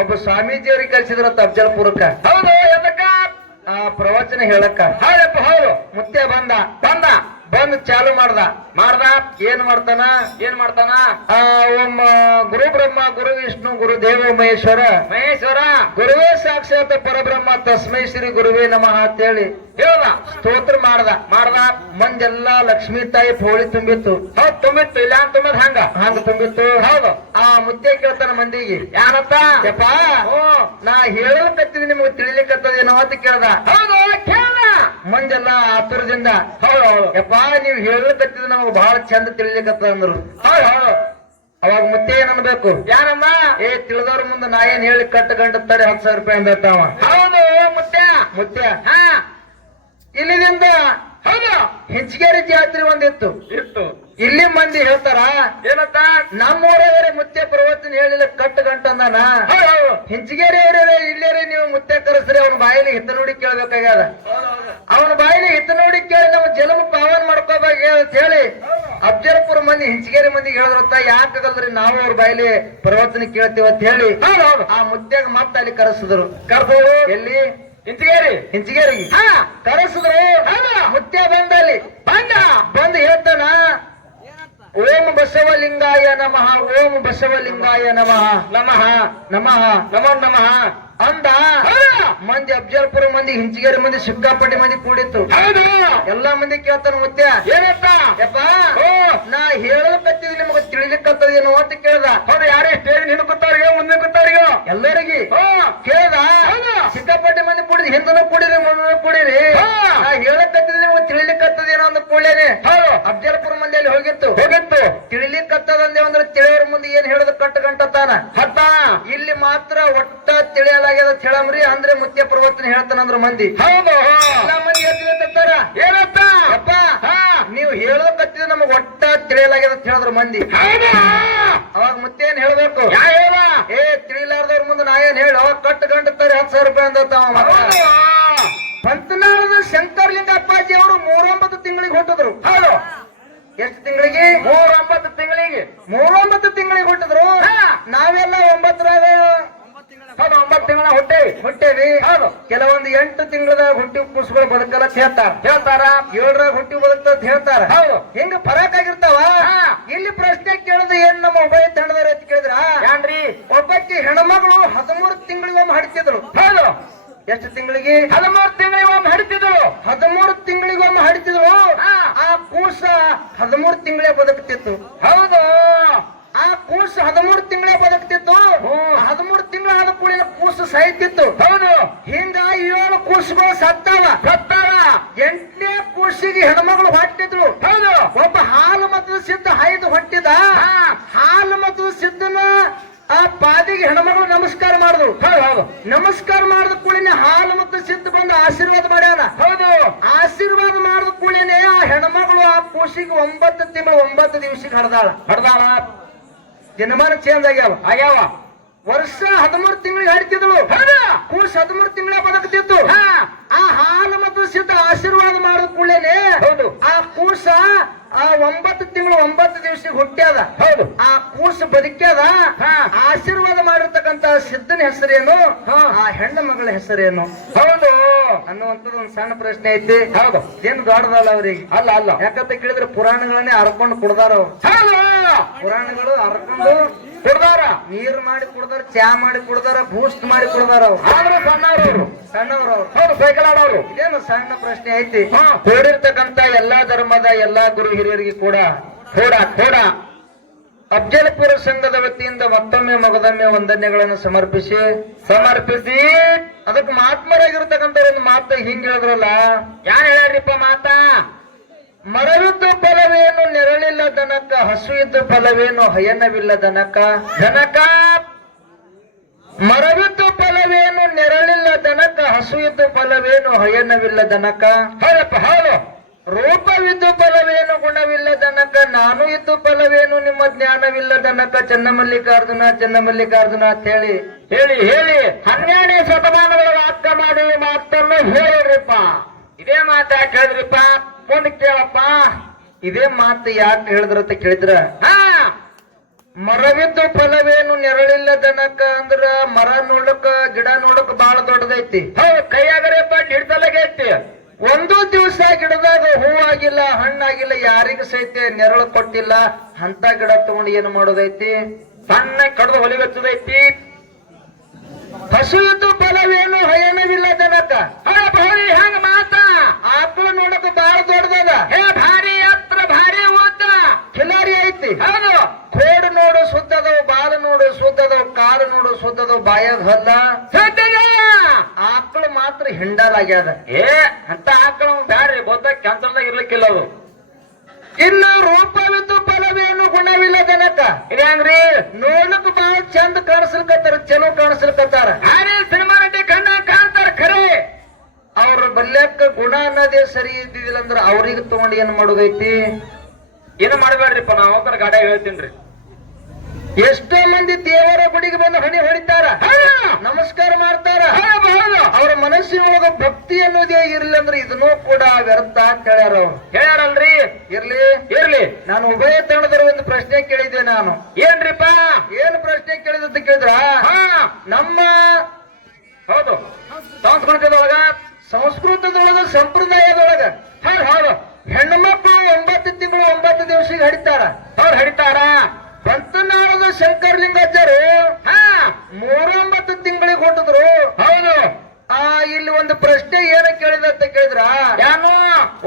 ಒಬ್ಬ ಸ್ವಾಮೀಜಿಯವ್ರಿಗೆ ಕಳ್ಸಿದ್ರತ್ತ ಅಫಜಲ್ಪುರಕ್ಕ. ಹೌದು, ಎದಕ್ಕ? ಆ ಪ್ರವಚನ ಹೇಳಕ್ಕ. ಹೌದಪ್ಪ, ಹೌದು. ಮುತ್ಯ ಬಂದ ಬಂದ ಬಂದ್ ಚಾಲು ಮಾಡ್ದ. ಏನ್ ಮಾಡ್ತಾನ? ಓಂ ಗುರು ಬ್ರಹ್ಮ ಗುರು ವಿಷ್ಣು ಗುರು ದೇವ ಮಹೇಶ್ವರ ಗುರುವೇ ಸಾಕ್ಷಾತ್ ಪರಬ್ರಹ್ಮ ತಸ್ಮೈ ಶ್ರೀ ಗುರುವೇ ನಮಃ ಅಂತೇಳಿ ಹೇಳ್ದ, ಸ್ತೋತ್ರ ಮಾಡ್ದ. ಮಂದೆಲ್ಲಾ ಲಕ್ಷ್ಮೀ ತಾಯಿ ಹೋಳಿ ತುಂಬಿತ್ತು. ಹೌದ್ ತುಂಬಿತ್ತು, ಇಲ್ಲ ಅಂತ ತುಂಬದ್ ಹಂಗ ತುಂಬಿತ್ತು. ಹೌದು. ಆ ಮುತ್ಯ ಕೇಳ್ತಾನ ಮಂದಿಗೆ, ಯಾರತ್ತ? ಯಪ್ಪ ನಾ ಹೇಳಕತ್ತಿದ್ ನಿಮ್ಗೆ ತಿಳಿಲಿಕ್ಕತ್ತದೇನೋ ಅಂತ ಕೇಳ್ದ. ಹೌದು, ಕೇಳ. ಮಂದೆಲ್ಲ ಆತುರದಿಂದ ಹೌದು ಹೌದು, ಯಪ್ಪ ನೀವ್ ಹೇಳಕತ್ತಿದ್ ನಮಗ್ ಬಹಳ ಚಂದ ತಿಳಿಲಿಕ್ಕತ್ತ ಅಂದ್ರು. ಹೌದು ಹೌದು. ಅವಾಗ ಮುತ್ತೆ ಏನ್ ಅನ್ಬೇಕು? ಯಾರಮ್ಮ? ತಿಳಿದವ್ರ ಮುಂದೆ ನಾ ಏನ್ ಹೇಳಿ ಕಟ್ಟು ಗಂಟತ್ತಾರೆ 10,000 ರೂಪಾಯಿ ಅಂದತ್ತವ. ಹೌದು ಮುತ್ಯ ಹಾ ಇಲ್ಲಿದಿಂದ ಹೌದು, ಹೆಂಚಗೇರಿ ಜಾತ್ರೆ ಒಂದಿತ್ತು. ಇತ್ತು. ಇಲ್ಲಿ ಮಂದಿ ಹೇಳ್ತಾರ ಏನಂತ? ನಮ್ಮೂರವರೇ ಮುತ್ಯ ಪ್ರವಚನ ಹೇಳಿಲ್ಲ ಕಟ್ಟು ಗಂಟ ಅಂದಾನ. ಹೌದು ಹೌದು. ಹೆಂಚಗೇರಿ ಅವರೇ ಇಲ್ಲೇರಿ ನೀವು ಮುತ್ಯ ಕರೆಸ್ರಿ ಅವನ ಬಾಯಿಲಿ ಹಿತ್ತ ನೋಡಿ ಕೇಳ್ಬೇಕಾಗ್ಯದ. ಅವನ ಬಾಯಿಲಿ ಹಿತ್ತ ನೋಡಿ ಕೇಳಿ ನಾವು ಜನ್ಮ ಪಾವನ್ ಮಾಡ್ಕೋಬೇಕು ಅಂತ ಹೇಳಿ ಅಫಜಲ್ಪುರ ಮಂದಿ ಹೆಂಚಗೇರಿ ಮಂದಿಗೆ ಹೇಳಿದ್ರತ್ತ. ಯಾಕಾಗಲ್ರಿ ನಾವು ಅವ್ರ ಬಾಯಿಲಿ ಪ್ರವಚನ ಕೇಳ್ತೀವಿ ಅಂತ ಹೇಳಿ ಆ ಮುತ್ಯಾಗ ಮತ್ತೆ ಅಲ್ಲಿ ಕರೆಸಿದ್ರು. ಕರ್ಸೋದು ಎಲ್ಲಿ? ಹಿಂಚಿಗೇರಿಗೆ ಕರೆಸಿದ್ರು. ಮುತ್ಯ ಬಂದಲ್ಲಿ ಬಂದು ಹೇಳ್ತಾನ, ಓಂ ಬಸವಲಿಂಗಾಯ ನಮಃ, ಓಂ ಬಸವಲಿಂಗಾಯ ನಮಃ, ನಮಃ ನಮಃ ನಮೋ ನಮಃ ಅಂದ. ಮಂದಿ ಅಫಜಲ್ಪುರ ಮಂದಿ ಹಿಂಚಿಗೇರಿ ಮಂದಿ ಸಿಕ್ಕಾಪಟ್ಟಿ ಮಂದಿ ಕೂಡಿತ್ತು. ಹೌದು. ಎಲ್ಲಾ ಮಂದಿ ಕೇಳ್ತಾನ ಮುತ್ಯ, ಏನಂತ? ಯಪ್ಪ ನಾ ಹೇಳಕತ್ತಿದ್ ನಿಮಗ ತಿಳಿಲಿಕ್ಕತ್ತದೇನು ಅಂತ ಕೇಳ್ದ. ಹೌದು, ಯಾರೇ ಸ್ಟೇಜ್ ಹಿಂದೆ ಕೂತಾರಿಗೆ ಮುಂದೆ ಕೂತಾರಿಗೋ ಎಲ್ಲರಿಗೆ ಕೇಳ್ದ. ಸಿಕ್ಕಾಪಟ್ಟಿ ಮಂದಿ ಕೂಡಿದ್ರಿ, ಹಿಂದನೂ ಕೂಡಿರಿ ಮುಂದನೂ ಕೂಡಿರಿ. ನಾ ಹೇಳಕತ್ತಿದ್ ನಿಮಗ ತಿಳಿಲಿಕ್ಕತ್ತದೇನೋ ಅಂದ ಕೂಡಲೇನೆ ಅಫಜಲ್ಪುರ ಮಂದಿಯಲ್ಲಿ ಹೋಗಿತ್ತು. ತಿಳಿಲಿಕ್ಕತ್ತದಂದೆ ಅಂದ್ರೆ ತಿಳಿಯೋರ ಮುಂದೆ ಏನ್ ಹೇಳದ ಕಟ್ಟು ಗಂಟತಾನ ಹತ್ತ. ಇಲ್ಲಿ ಮಾತ್ರ ಒಟ್ಟ ತಿಳಿಯಲಾಗ್ಯದ ಹೇಳಮ್ರಿ ಅಂದ್ರೆ ಮುತ್ಯ ಪ್ರವಚನ ಹೇಳ್ತಾನಂದ್ರ ಮಂದಿ. ಹೌದು. ಎಲ್ಲಾ ಮಂದಿ ಹೇಳ್ತಿರ್ತಾರ, ಏನಂತ? ಯಪ್ಪ ನೀವು ಹೇಳಕತ್ತಿದ್ ನಮಗ್ ಒಟ್ಟ ತಿಳಿಯಲಾಗ್ಯದ ಹೇಳಿದ್ರ ಮಂದಿ. ಅವಾಗ ಮುತ್ಯ ಏನ್ ಹೇಳ್ಬೇಕು? ತಿಳಿಲಾರ್ದವ್ರ ಮುಂದೆ ನಾ ಏನ್ ಹೇಳ ಕಟ್ಟು ಗಂಟತಾರೆ 10,000 ರೂಪಾಯಿ ಅಂದತ್ತ. ಪಂತನಾಳದ ಶಂಕರಲಿಂಗ ಅಪ್ಪಾಜಿ ಅವರು 39 ತಿಂಗಳಿಗೆ ಹೊಟ್ಟಿದ್ರು. ಹೌದು. ಎಷ್ಟು ತಿಂಗಳಿಗೆ? 39 ತಿಂಗಳಿಗೆ. 39 ತಿಂಗಳಿಗೆ ಹೊಟ್ಟಿದ್ರು. ನಾವೆಲ್ಲ 9 ತಿಂಗಳ ಹುಟ್ಟೇವಿ. ಹೌದು. ಕೆಲವೊಂದು 8 ತಿಂಗಳದಾಗ ಹುಟ್ಟಿ ಕೂಸುಗಳು ಬದುಕಲ್ಲ ಹೇಳ್ತಾರ. 7ರಾಗ ಹುಟ್ಟಿ ಬದುಕ್ತ ಹೇಳ್ತಾರ. ಹೌದು. ಹಿಂಗ ಫರಕ್ ಆಗಿರ್ತಾವ. ಇಲ್ಲಿ ಪ್ರಶ್ನೆ ಕೇಳುದು ಏನ್ ನಮ್ಮ ಉಭಯ ತಂಡದವ್ರ ಅಂತ ಕೇಳಿದ್ರ, ಏನ್ರಿ? ಒಬ್ಬಕ್ಕೆ ಹೆಣ್ಮಗಳು 13 ತಿಂಗಳಿಗೊಮ್ಮೆ ಹಡಿತಿದ್ರು. ಹೌದು. ಎಷ್ಟು ತಿಂಗಳಿಗೆ? 13 ತಿಂಗಳಿಗೊಮ್ಮೆ ಹಡಿತಿದ್ರು. 13 ತಿಂಗಳಿಗೊಮ್ಮೆ ಹಡಿತಿದ್ರು. ಆ ಕೂಸ 13 ತಿಂಗಳೇ ಬದುಕ್ತಿತ್ತು. ಹೌದು. ಆ ಕೂಸು 13 ತಿಂಗಳೇ ಬದುಕ್ತಿತ್ತು. 13 ತಿಂಗಳ ಆದ ಕೂಡಿನ ಕೂಸು ಸಾಯ್ತಿತ್ತು. ಹೌದು. ಹಿಂಗ 7 ಕೂಸುಗಳು ಸತ್ತಾವ. 8ನೇ ಕೂಸಿಗೆ ಹೆಣ್ಮಗಳು ಹೊಟ್ಟಿದ್ರು. ಹೌದು. ಒಬ್ಬ ಹಾಲು ಮತದ ಸಿದ್ಧ ಹಾಯ್ದು ಹೊಟ್ಟಿದ. ಹಾಲು ಮತದ ಸಿದ್ಧನ ಆ ಪಾದಿಗೆ ಹೆಣ್ಮಗಳು ನಮಸ್ಕಾರ ಮಾಡಿದ್ರು. ಹೌದು. ನಮಸ್ಕಾರ ಮಾಡಿದ ಕೂಡಲೇ ಹಾಲು ಮತ್ತು ಸಿದ್ಧ ಬಂದು ಆಶೀರ್ವಾದ ಮಾಡ್ಯಾನ. ಹೌದು. ಆಶೀರ್ವಾದ ಮಾಡಿದ ಕೂಡಲೇ ಆ ಹೆಣ್ಮಗಳು ಆ ಕೂಸಿಗೆ 9 ತಿಂಗಳು 9 ದಿವಸಕ್ಕೆ ಹಡ್ದಾಳ. ದಿನಮಾನ ಚೇಂಜ್ ಆಗ್ಯಾವ. ವರ್ಷ 13 ತಿಂಗಳಿಗೆ ಹಡಿತಿದ್ಳು. ಕೂಸು 13 ತಿಂಗಳ ಬದುಕ್ತಿತ್ತು. ಆ ಹಾಲು ಮತ್ತು ಸಿದ್ಧ ಆಶೀರ್ವಾದ ಮಾಡಿದ ಕೂಡಲೇ ಆ ಕೂಸ ಆ 9 ತಿಂಗಳು 9 ದಿವಸಕ್ಕೆ ಹುಟ್ಟ್ಯಾದ. ಹೌದು. ಆ ಕೂಸು ಬದುಕ್ಯಾದ. ಆಶೀರ್ವಾದ ಮಾಡಿರ್ತಕ್ಕಂತ ಸಿದ್ಧನ ಹೆಸರೇನು, ಆ ಹೆಣ್ಣು ಮಗಳ ಹೆಸರೇನು? ಹೌದು ಅನ್ನುವಂಥದ್ದು ಒಂದು ಸಣ್ಣ ಪ್ರಶ್ನೆ ಐತಿ. ಹೌದು. ಏನು ದೊಡ್ಡದಲ್ಲ ಅವ್ರಿಗೆ. ಅಲ್ಲ ಯಾಕಂತ ಕೇಳಿದ್ರೆ ಪುರಾಣಗಳನ್ನೇ ಹರ್ಕೊಂಡು ಕುಡ್ದಾರ ಅವ್ರು. ಪುರಾಣಗಳು ಹರ್ಕೊಂಡು ಕುಡ್ದಾರ. ನೀರು ಮಾಡಿ ಕುಡ್ದಾರ, ಚಾ ಮಾಡಿ ಕುಡ್ದಾರ, ಬೂಸ್ಟ್ ಮಾಡಿ ಕುಡ್ದಾರ ಅವ್ರು. ಆದ್ರೂ ಸಣ್ಣವ್ರು. ಹೌದು. ಸೈಕಲ್ ಆಡೋರು. ಇದೇನು ಸಣ್ಣ ಪ್ರಶ್ನೆ ಐತಿ. ಕೂಡಿರ್ತಕ್ಕಂತ ಎಲ್ಲಾ ಧರ್ಮದ ಎಲ್ಲಾ ಗುರು ಹಿರಿಯರಿಗೆ ಕೂಡ ಅಫಜಲ್ಪುರ ಸಂಘದ ವತಿಯಿಂದ ಮತ್ತೊಮ್ಮೆ ಮಗದೊಮ್ಮೆ ವಂದನೆಗಳನ್ನು ಸಮರ್ಪಿಸಿ ಅದಕ್ಕೆ ಮಹಾತ್ಮರಾಗಿರ್ತಕ್ಕಂಥ ಒಂದು ಮಾತು ಹಿಂಗ್ ಹೇಳಿದ್ರಲ್ಲ, ಯಾರು ಹೇಳ್ರಿಪ್ಪ ಮಾತಾ? ಮರವಿದ್ದು ಫಲವೇನು ನೆರಳಿಲ್ಲ ದನಕ, ಹಸು ಇದ್ದು ಫಲವೇನು ಹಯನವಿಲ್ಲ ದನಕ. ಮರವಿದ್ದು ಫಲವೇನು ನೆರಳಿಲ್ಲ ದನಕ, ಹಸು ಇದ್ದು ಫಲವೇನು ಹಯನವಿಲ್ಲ ದನಕ. ಹೌದಪ್ಪ, ಹೌದು. ರೂಪವಿದ್ದು ಫಲವೇನು ಗುಣವಿಲ್ಲ ದನಕ, ನಾನು ಇದ್ದು ಫಲವೇನು ನಿಮ್ಮ ಜ್ಞಾನವಿಲ್ಲ ದನಕ. ಚನ್ನಮಲ್ಲಿಕಾರ್ಜುನ ಅಂತ ಹೇಳಿ 12ನೇ ಶತಮಾನಗಳ ವಾಕ್ಯ ಮಾಡಿ ಮಾತನ್ನು ಹೇಳ್ರಿಪ್ಪ. ಇದೇ ಮಾತು ಯಾಕೆ ಹೇಳಿದ್ರಿಪ್ಪ? ಮುಂದೆ ಕೇಳಪ್ಪ. ಇದೇ ಮಾತು ಯಾಕೆ ಹೇಳಿದ್ರಂತ ಕೇಳಿದ್ರ, ಮರವಿದ್ದು ಫಲವೇನು ನೆರಳಿಲ್ಲ ದನಕ ಅಂದ್ರ ಮರ ನೋಡಕ್ ಗಿಡ ನೋಡಕ್ ಬಹಳ ದೊಡ್ಡದೈತಿ. ಹೌದು, ಕೈಯಾಗರೆಪ್ಪ ಹಿಡ್ದಲಾಗೈತಿ. ಒಂದು ದಿವಸ ಗಿಡದಾಗ ಹೂವಾಗಿಲ್ಲ ಹಣ್ಣಾಗಿಲ್ಲ ಯಾರಿಗೂ ಸಹಿತ ನೆರಳು ಕೊಟ್ಟಿಲ್ಲ ಅಂತ ಗಿಡ ತಗೊಂಡು ಏನು ಮಾಡೋದೈತಿ? ಸಣ್ಣ ಕಡ್ದು ಹೊಲಿಗಚ್ಚದೈತಿ. ಹಸು ಇದ್ದು ಫಲವೇನು ಹಯನವಿಲ್ಲ ದನಕ. ಭಾರಿ ಹಂಗ ಮಾತ ಆಕಳು ನೋಡಕ್ ಬಹಳ ದೊಡ್ಡದದ. ಹೇ ಭಾರಿ ಹತ್ರ ಭಾರಿ ಉದ್ದ ಖಿಲಾರಿ ಐತಿ. ಹೌದು, ಕೋಡು ನೋಡು ಸುದ್ದದವು, ಬಾಲು ನೋಡು ಸುದ್ದದವು, ಕಾಲು ನೋಡು ಸುದ್ದದವು, ಬಾಯಾಗ ಹಲ್ಲ. ಸದ್ಯದ ಆಕಳು ಮಾತ್ರ ಹಿಂಡಲಾಗ್ಯದ. ಅಂತ ಆಕಳ ಬ್ಯಾಡ್ರಿ ಬೋದ ಕ್ಯಾನ್ಸಲ್ದಾಗ ಇರ್ಲಿಕ್ಕಿಲ್ಲ ಅದು. ಇನ್ನು ರೂಪವಿದ್ದು ಫಲವೇನು ಗುಣವಿಲ್ಲ ದನಕ. ಇದೇನ್ರಿ ನೋಡ್ಲಕ್ ಬಹಳ ಚಂದ ಕಾಣಿಸ್ಲಿಕತ್ತಾರ, ಚಲೋ ಕಾಣಿಸ್ಲಿಕತ್ತಾರ. ಹಾರಿ ಸಿನಿಮಾ ನಟಿ ಕಣ್ಣ ಕಾಣ್ತಾರ ಖರೆ. ಅವ್ರ ಬಲ್ಯಕ್ಕ ಗುಣ ಅನ್ನೋದೇ ಸರಿ ಇದ್ದಿದ್ದಿಲ್ಲ ಅಂದ್ರ ಅವ್ರಿಗೆ ತಗೊಂಡು ಏನ್ ಮಾಡೋದೈತಿ? ಏನು ಮಾಡಬೇಡ್ರಿಪ್ಪ, ನಾವು ಒಬ್ಬರ ಗಾಡಿ ಹೇಳ್ತೀನ್ರಿ. ಎಷ್ಟೋ ಮಂದಿ ದೇವರ ಗುಡಿಗೆ ಬಂದು ಹಣಿ ಹೊಡಿತಾರ, ನಮಸ್ಕಾರ ಮಾಡ್ತಾರ. ಅವ್ರ ಮನಸ್ಸಿನೊಳಗ ಭಕ್ತಿ ಅನ್ನೋದೇ ಇರ್ಲಿ ಅಂದ್ರೆ ಇದನ್ನೂ ಕೂಡ ವ್ಯರ್ಥ ಅಂತ ಹೇಳ್ಯಾರ. ಅವ್ರು ಹೇಳ್ಯಾರಲ್ರಿ. ಇರ್ಲಿ ಇರ್ಲಿ, ನಾನು ಉಭಯ ತಂಡದರ ಒಂದು ಪ್ರಶ್ನೆ ಕೇಳಿದ್ದೆ. ನಾನು ಏನ್ರಿಪ್ಪ? ಏನು ಪ್ರಶ್ನೆ ಕೇಳಿದಂತ ಕೇಳಿದ್ರ, ನಮ್ಮ ಹೌದು ಸಂಸ್ಕೃತದೊಳಗ ಸಂಸ್ಕೃತದೊಳಗ ಸಂಪ್ರದಾಯದೊಳಗ ಹೌದು ಹೆಣ್ಣು ಮಕ್ಕಳು 9 ತಿಂಗಳು 9 ದಿವಸಿಗೆ ಹಡಿತಾರ. ಅವ್ರು ಹಡಿತಾರ. ಪಂತನಾಳದ ಶಂಕರಲಿಂಗಾಚಾರ್ಯ 39 ತಿಂಗಳಿಗೆ ಹೊಟ್ಟಿದ್ರು. ಹೌದು. ಇಲ್ಲಿ ಒಂದು ಪ್ರಶ್ನೆ ಏನ ಕೇಳಿದಂತ ಕೇಳಿದ್ರ, ಯಾನು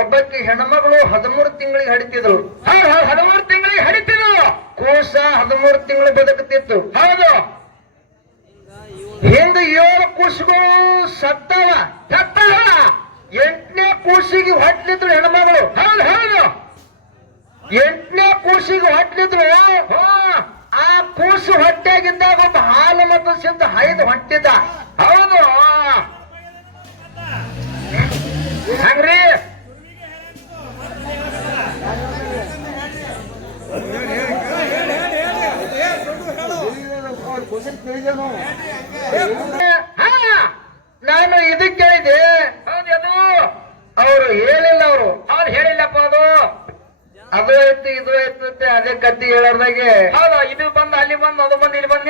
ಒಬ್ಬಕ್ಕೆ ಹೆಣ್ಮಗಳು 13 ತಿಂಗಳಿಗೆ ಹಡಿತಿದ್ರು. 13 ತಿಂಗಳಿಗೆ ಹಡಿತಿದ್ರು. ಕೋಶ 13 ತಿಂಗಳು ಬದುಕುತ್ತಿತ್ತು. ಹೌದು. ಹಿಂಗ 7 ಕೂಸುಗಳು ಸತ್ತವ. 8ನೇ ಕೂಸಿಗೆ ಹೊಟ್ಲಿದ್ರು ಹೆಣ್ಮಗಳು. ಹೌದು. 8ನೇ ಕೂಸಿಗೆ ಹೊಟ್ಲಿದ್ರು. ಆ ಕೂಸು ಹೊಟ್ಟೆಗಿದ್ದಾಗ ಒಬ್ಬ ಹಾಲು ಮತ್ತು ಸಿದ್ಧ ಹೈದು ಹೊಟ್ಟಿದ್ದ. ಹೌದು. ಹಂಗ್ರಿ ನಾನು ಇದು ಕೇಳಿದೆ. ಹೌದು. ಅದು ಅವರು ಹೇಳಿಲ್ಲ. ಅವ್ರು ಹೇಳಿಲ್ಲಪ್ಪ. ಅದು ಆಯ್ತು ಇದು ಆಯ್ತು ಅದೇ ಕತ್ತಿ ಹೇಳೋರ್ದಾಗೆ. ಹೌದು, ಇದು ಬಂದು ಅಲ್ಲಿ ಬಂದು ಅದು ಬಂದು ಇಲ್ಲಿ ಬಂದು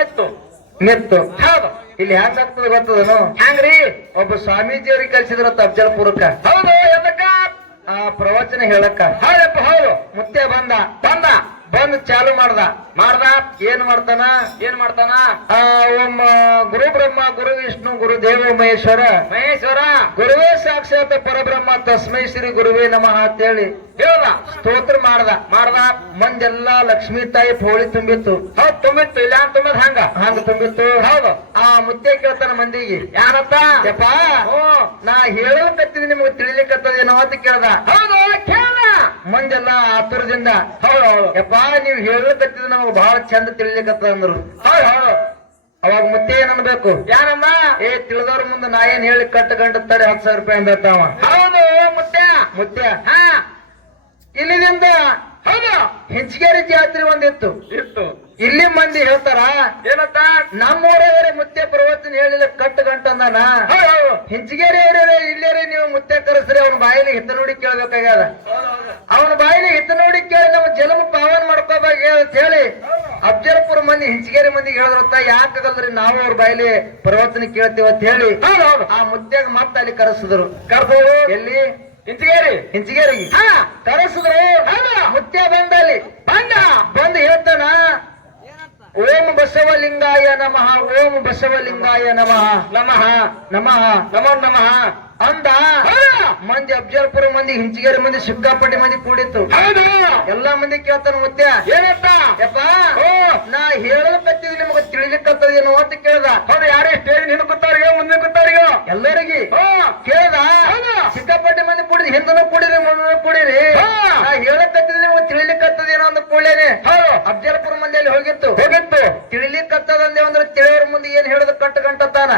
ನಿತ್ತು. ಹೌದು. ಇಲ್ಲಿ ಹ್ಯಾಂಗ ಆಗ್ತದೆ ಗೊತ್ತದನು? ಹ್ಯಾಂಗ್ರಿ? ಒಬ್ಬ ಸ್ವಾಮೀಜಿಯವ್ರಿಗೆ ಕಲ್ಸಿದ್ರತ್ತ ಅಫಜಲ್ಪುರಕ್ಕ. ಹೌದು. ಎದಕ್ಕ? ಆ ಪ್ರವಚನ ಹೇಳಕ್ಕ. ಹೌದಪ್ಪ. ಹೌದು. ಮುತ್ತೆ ಬಂದು ಚಾಲು ಮಾಡ್ದ. ಏನ್ ಮಾಡ್ತಾನ? ಓಂ ಗುರು ಬ್ರಹ್ಮ ಗುರು ವಿಷ್ಣು ಗುರು ದೇವ ಮಹೇಶ್ವರ ಗುರುವೇ ಸಾಕ್ಷಾತ್ ಪರಬ್ರಹ್ಮ ತಸ್ಮೈ ಶ್ರೀ ಗುರುವೇ ನಮಃ ಅಂತೇಳಿ ಹೇಳ್ದ. ಸ್ತೋತ್ರ ಮಾಡ್ದ. ಮಂದೆಲ್ಲಾ ಲಕ್ಷ್ಮೀ ತಾಯಿ ಹೋಳಿ ತುಂಬಿತ್ತು. ಹೌದು, ತುಂಬಿತ್ತು. ಇಲ್ಲ ತುಂಬದ್ ಹಂಗ ತುಂಬಿತ್ತು. ಹೌದು. ಆ ಮುತ್ತೆ ಕೇಳ್ತಾನ ಮಂದಿಗೆ, ಯಾರಪ್ಪ? ಯಪ್ಪ ನಾ ಹೇಳಕತ್ತಿದ್ ನಿಮ್ಗೆ ತಿಳಿಲಿಕ್ಕತ್ತದೇನೋ ಅಂತ ಕೇಳ್ದ. ಹೌದು, ಕೇಳ. ಮಂದೆಲ್ಲ ಆತುರದಿಂದ ಹೌದು. ಯಪ್ಪ ನೀವ್ ಹೇಳಕತ್ತಿದ್ ನಮಗ್ ಬಹಳ ಚಂದ ತಿಳಿಲಿಕ್ಕತ್ತ ಅಂದ್ರು. ಹೌದು. ಅವಾಗ ಮುತ್ತೆ ಏನ್ ಅನ್ಬೇಕು? ಯಾರಮ್ಮ? ತಿಳಿದವ್ರ ಮುಂದೆ ನಾ ಏನ್ ಹೇಳಿ ಕಟ್ಟು ಗಂಟ ತಡೆ 10,000 ರೂಪಾಯಿ ಅಂದತ್ತವ. ಹೌದು. ಮುತ್ಯ ಇಲ್ಲಿದಿಂದ ಹೌದು ಹೆಂಚಗೇರಿ ಜಾತ್ರೆ ಒಂದಿತ್ತು. ಇಲ್ಲಿ ಮಂದಿ ಹೇಳ್ತಾರ ಏನಂತ? ನಮ್ಮೂರವರೇ ಮುತ್ತೆ ಪ್ರವಚನ ಹೇಳಿಲ್ಲ ಕಟ್ಟು ಗಂಟ ಅಂದಾನ. ಹೆಂಚಗೇರಿ ಅವರೇ ಇಲ್ಲೇ ನೀವು ಮುತ್ತೆ ಕರೆಸ್ರಿ ಅವನ ಬಾಯಿಲಿ ಹಿತ್ತ ನೋಡಿ ಕೇಳ್ಬೇಕಾಗ್ಯದ. ಅವನ ಬಾಯಿಲಿ ಹಿತ್ತ ನೋಡಿ ಕೇಳಿ ನಾವು ಜನ್ಮ ಪಾವನ್ ಮಾಡ್ಕೋಬೇಕು ಅಂತ ಹೇಳಿ ಅಫಜಲ್ಪುರ ಮಂದಿ ಹೆಂಚಗೇರಿ ಮಂದಿಗೆ ಹೇಳಿದ್ರತ್ತ. ಯಾಕಾಗಲ್ರಿ ನಾವು ಅವ್ರ ಬಾಯಿಲಿ ಪ್ರವಚನ ಕೇಳ್ತೀವಿ ಅಂತ ಹೇಳಿ ಆ ಮುತ್ಯಾಗ ಮತ್ತೆ ಅಲ್ಲಿ ಕರೆಸಿದ್ರು. ಕರ್ಬೋದು ಎಲ್ಲಿ? ಹಿಂಚಗೇರಿಗೆ ಕರೆಸಿದ್ರು. ಮುತ್ಯ ಬಂದಲ್ಲಿ ಬಂದು ಹೇಳ್ತಾನ, ಓಂ ಬಸವಲಿಂಗಾಯ ನಮಃ, ಓಂ ಬಸವಲಿಂಗಾಯ ನಮಃ, ನಮಃ ನಮಃ ಅಂದ. ಮಂದಿ ಅಫಜಲ್ಪುರ ಮಂದಿ ಹಿಂಚಗೇರಿ ಮಂದಿ ಸಿಕ್ಕಾಪಟ್ಟಿ ಮಂದಿ ಕೂಡಿತ್ತು. ಎಲ್ಲಾ ಮಂದಿ ಕೇಳ್ತಾನ ಮುತ್ಯ ಏನಂತ? ಯಪ್ಪ ನಾ ಹೇಳಕತ್ತಿದ್ ನಿಮ್ಗೆ ತಿಳಿಲಿಕ್ಕತ್ತದೇನು ಅಂತ ಕೇಳ್ದ. ಹೌದು. ಯಾರೇ ಸ್ಟೇಜ್ ಹಿಂದೆ ಕೂತವ್ರಿಗೆ ಮುಂದೆ ಕೂತವ್ರಿಗೆ ಎಲ್ಲರಿಗೆ ಕೇಳ್ದ. ಸಿಕ್ಕಾಪಟ್ಟಿ ಮಂದಿ ಕೂಡಿದ್ರಿ, ಹಿಂದನೂ ಕೂಡಿರಿ ಮುಂದೂ ಕೂಡಿರಿ. ನಾ ಹೇಳಕತ್ತಿದ್ ನಿಮ್ಗೆ ತಿಳಿಲಿಕ್ಕತ್ತದೇನೋ ಅಂತ ಕೂಡಲೇನೆ ಅಫಜಲ್ಪುರ ಮಂದಿಯಲ್ಲಿ ಹೋಗಿತ್ತು. ತಿಳಿಲಿಕ್ಕತ್ತದಂದೆ ಅಂದ್ರೆ ತಿಳಿಯೋರ್ ಮುಂದೆ ಏನ್ ಹೇಳದ ಕಟ್ಟು ಗಂಟತ್ತಾನ.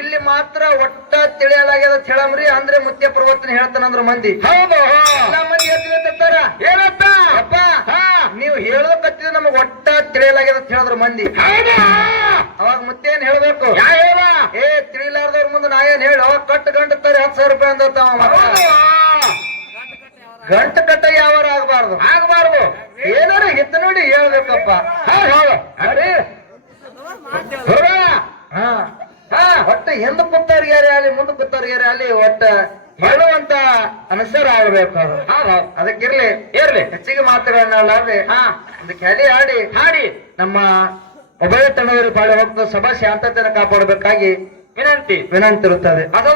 ಇಲ್ಲಿ ಮಾತ್ರ ಒಟ್ಟ ತಿಳಿಯಲಾಗ್ಯದ ಹೇಳಮ್ರಿ ಅಂದ್ರೆ ಮುತ್ಯ ಪ್ರವಚನ ಹೇಳ್ತಾನಂದ್ರ ಮಂದಿ. ಹೌದು. ಎಲ್ಲಾ ಮಂದಿ ಹೇಳ್ತಿರ್ತಾರ ಏನಂತ? ಅಪ್ಪ ನೀವು ಹೇಳಕತ್ತಿದ ನಮಗ್ ಒಟ್ಟ ತಿಳಿಯಲಾಗ್ಯದ ಹೇಳಿದ್ರ ಮಂದಿ. ಅವಾಗ ಮುತ್ತೆ ಏನ್ ಹೇಳ್ಬೇಕು? ತಿಳಿಲಾರ್ದವ್ರ ಮುಂದೆ ನಾ ಏನ್ ಹೇಳಿ ಅವಾಗ ಕಟ್ಟು ಗಂಟು ತಾರೆ 10,000 ರೂಪಾಯಿ ಅಂದತ್ತ. ಗಂಟು ಕಟ್ಟ ಯಾವಾರ ಆಗಬಾರ್ದು. ಏನಾರ ಹಿತ್ತ ನೋಡಿ ಹೇಳ್ಬೇಕಪ್ಪ. ಹೌದು ಅಲ್ರಿ ಹಾ ಒಟ್ಟ ಹಿಂದ ಕೂತವ್ರಿಗೆ ಯಾರೇ ಅಲ್ಲಿ ಮುಂದೆ ಕೂತವ್ರಿಗೆ ಯಾರೇ ಅಲ್ಲಿ ಒಟ್ಟ ಹೇಳುವಂತ ಅನುಸಾರ ಆಗ್ಬೇಕು ಅದು. ಅದಕ್ಕಿರ್ಲಿ ಇರ್ಲಿ ಹೆಚ್ಚಿಗೆ ಮಾತುಗಳನ್ನಾಡಲಾರ್ದೆ ಒಂದು ಕೆಲೆ ಆಡಿ ಹಾಡಿ ನಮ್ಮ ಉಭಯ ತಂಡವರು ಬಾಳೆ ಹೋಗ್ತಾ ಸಭಾ ಶಾಂತತೆಯನ್ನು ಕಾಪಾಡಬೇಕಾಗಿ ವಿನಂತಿ ವಿನಂತಿ ಇರುತ್ತದೆ. ಅದು